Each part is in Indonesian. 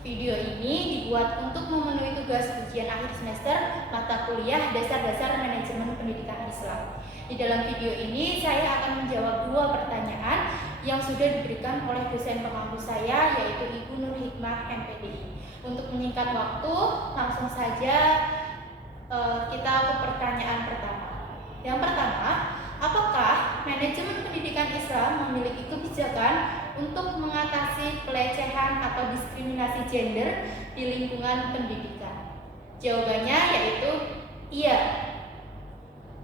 Video ini dibuat untuk memenuhi tugas ujian akhir semester mata kuliah Dasar-Dasar Manajemen Pendidikan Islam. Di dalam video ini saya akan menjawab 2 pertanyaan yang sudah diberikan oleh dosen pengampu saya, yaitu Ibu Nur Hikmah MPDI. Untuk menyingkat waktu, langsung saja kita ke pertanyaan pertama. Yang pertama, apakah manajemen pendidikan Islam memiliki kebijakan untuk mengatasi pelecehan atau diskriminasi gender di lingkungan pendidikan? Jawabannya yaitu iya.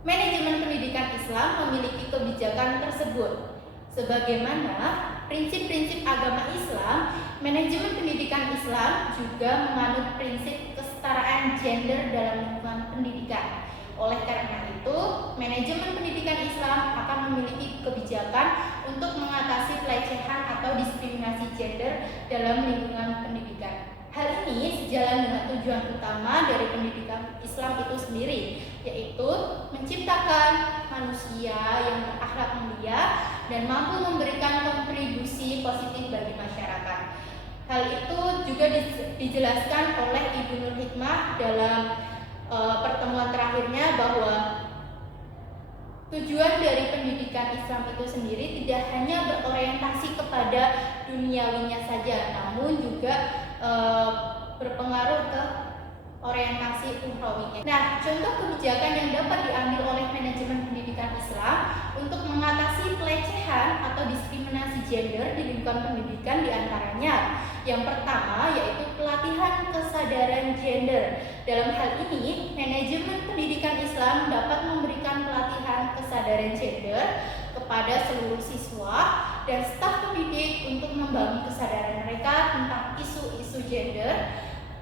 Manajemen pendidikan Islam memiliki kebijakan tersebut. Sebagaimana prinsip-prinsip agama Islam, manajemen pendidikan Islam juga menganut prinsip kesetaraan gender dalam lingkungan pendidikan. Oleh karena itu, manajemen pendidikan Islam akan memiliki kebijakan untuk mengatasi pelecehan atau diskriminasi gender dalam lingkungan pendidikan. Hal ini sejalan dengan tujuan utama dari pendidikan Islam itu sendiri, yaitu menciptakan manusia yang berakhlak mulia dan mampu memberikan kontribusi positif bagi masyarakat. Hal itu juga dijelaskan oleh Ibu Nur Hikmah dalam pertemuan terakhirnya, bahwa tujuan dari pendidikan Islam itu sendiri tidak hanya berorientasi kepada duniawinya saja, namun juga berpengaruh ke orientasi ukhrawinya. Nah, contoh kebijakan yang dapat diambil oleh manajemen pendidikan Islam untuk mengatasi pelecehan atau diskriminasi gender di lingkungan pendidikan diantaranya. Yang pertama yaitu pelatihan kesadaran gender. Dalam hal ini, manajemen pendidikan Islam dapat memberikan pelatihan kesadaran gender kepada seluruh siswa dan staf pendidik untuk membangun kesadaran mereka tentang isu-isu gender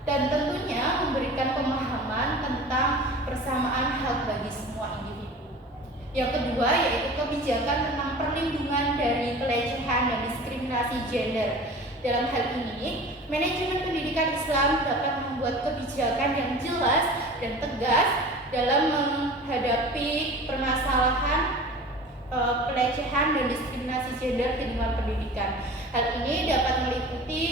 dan tentunya memberikan pemahaman tentang persamaan hak bagi semua individu. Yang kedua yaitu kebijakan tentang perlindungan dari pelecehan dan diskriminasi gender. Dalam hal ini, manajemen pendidikan Islam dapat membuat kebijakan yang jelas dan tegas dalam menghadapi permasalahan pelecehan dan diskriminasi gender di lingkungan pendidikan. Hal ini dapat meliputi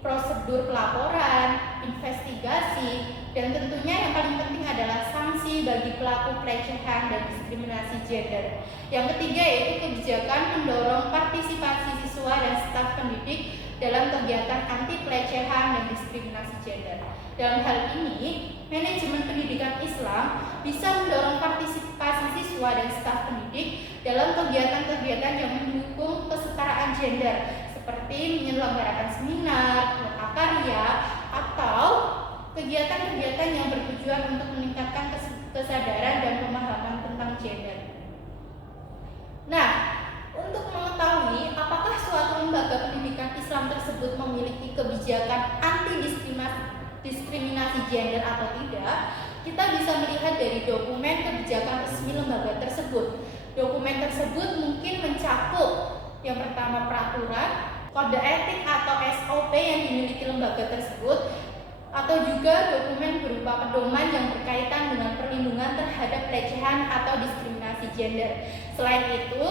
prosedur pelaporan, investigasi, dan tentunya yang paling penting adalah sanksi bagi pelaku pelecehan dan diskriminasi gender. Yang ketiga yaitu kebijakan mendorong partisipasi siswa dan staf pendidik dalam kegiatan anti pelecehan dan diskriminasi gender. Dalam hal ini, manajemen pendidikan Islam bisa mendorong partisipasi siswa dan staf pendidik dalam kegiatan-kegiatan yang mendukung kesetaraan gender, seperti menyelenggarakan seminar, karya, atau kegiatan-kegiatan yang bertujuan untuk meningkatkan kesadaran dan pemahaman tentang gender. Nah, untuk mengetahui apakah suatu lembaga pendidikan Islam tersebut memiliki kebijakan anti diskriminasi gender atau tidak, kita bisa melihat dari dokumen kebijakan resmi lembaga tersebut. Dokumen tersebut mungkin mencakup yang pertama peraturan, kode etik atau SOP yang dimiliki lembaga tersebut, atau juga dokumen berupa pedoman yang berkaitan dengan perlindungan terhadap pelecehan atau diskriminasi gender. Selain itu,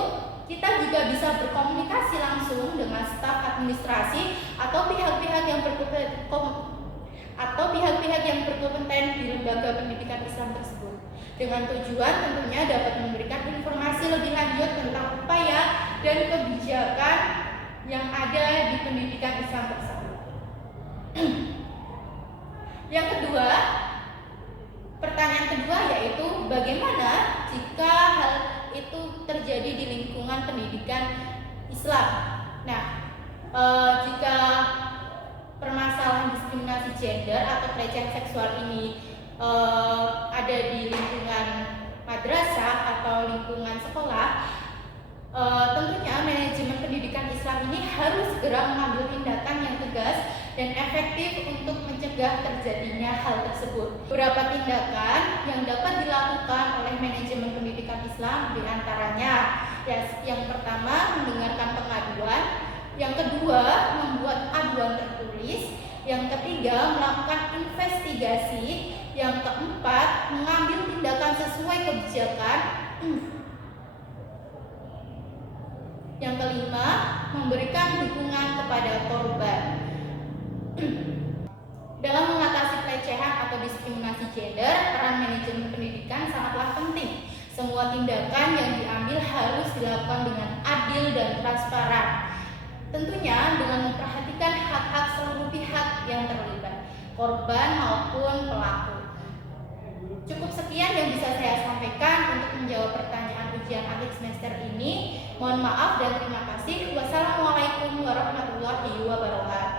kita juga bisa berkomunikasi langsung dengan staf administrasi atau pihak-pihak yang berkompeten di lembaga pendidikan Islam tersebut, dengan tujuan tentunya dapat memberikan informasi lebih lanjut tentang upaya dan kebijakan yang ada di pendidikan Islam tersebut. Yang kedua, pertanyaan kedua yaitu bagaimana jika hal itu terjadi di lingkungan pendidikan Islam. Nah, jika permasalahan diskriminasi gender atau pelecehan seksual ini ada di lingkungan madrasah atau lingkungan sekolah, tentunya manajemen pendidikan Islam ini harus segera mengambil tindakan yang tegas dan efektif untuk mencegah terjadinya hal tersebut. Beberapa tindakan yang dapat dilakukan oleh manajemen pendidikan Islam diantaranya, yang pertama mendengarkan pengaduan, yang kedua membuat aduan tertulis, yang ketiga melakukan investigasi, yang keempat mengambil tindakan sesuai kebijakan, yang kelima memberikan dukungan kepada korban. Dalam mengatasi pelecehan atau diskriminasi gender, peran manajemen pendidikan sangatlah penting. Semua tindakan yang diambil harus dilakukan dengan adil dan transparan. Tentunya dengan memperhatikan hak-hak seluruh pihak yang terlibat, korban maupun pelaku. Cukup sekian yang bisa saya sampaikan untuk menjawab pertanyaan ujian akhir semester ini. Mohon maaf dan terima kasih. Wassalamualaikum warahmatullahi wabarakatuh.